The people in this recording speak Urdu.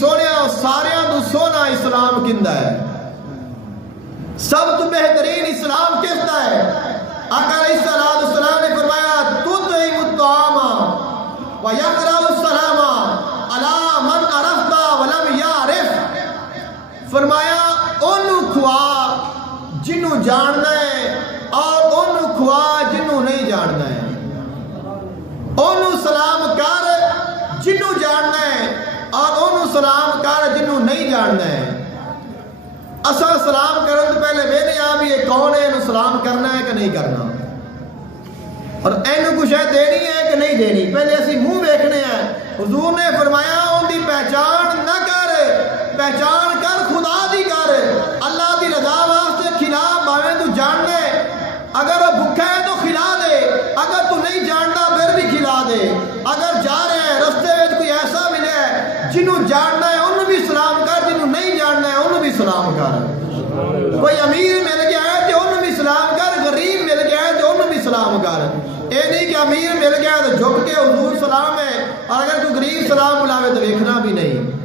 سونے سارے تو سونا اسلام کندہ ہے، سب تو بہترین اسلام کس کا ہے؟ آقا علیہ السلام نے فرمایا تطعم الطعام ویقرأ السلام علی من عرفت ولم یعرف، فرمایا انہوں کھوا جنہوں جاننا ہے اور انہوں کھوا جنہوں نہیں جاننا ہے، انہوں سلام کر جنہوں جاننا ہے اور انہوں سلام کر جنہوں نہیں جاننا ہے۔ اسا سلام کرنے تو پہلے وینے آپ یہ کون ہے، انہوں سلام کرنا ہے کہ نہیں کرنا، اور اینو کچھ ہے دینی ہے کہ نہیں دینی، پہلے اسی منہ ویکھنے ہیں۔ حضور نے فرمایا ان دی پہچان نہ کر، پہچان کر خدا دی کر، اللہ دی رضا واسطے کھلا، باویں تو جاننے، اگر وہ بھوکا ہے تو کھلا دے، اگر تو نہیں جاننا پھر بھی کھلا دے، اگر جا رہے ہیں رستے میں کوئی ایسا ملے ہے جنہوں جاننا ہے انہوں بھی سلام کر، جنہوں نہیں جاننا ہے انہوں بھی سلام کر، کوئی امیر مل گیا ہے تو انہوں بھی سلام کر، غریب مل گیا ہے تو انہوں بھی سلام کر۔ اے نہیں کہ امیر مل گیا تو جھک کے حضور سلام ہے، اور اگر تو غریب سلام بلاوے تو دیکھنا بھی نہیں۔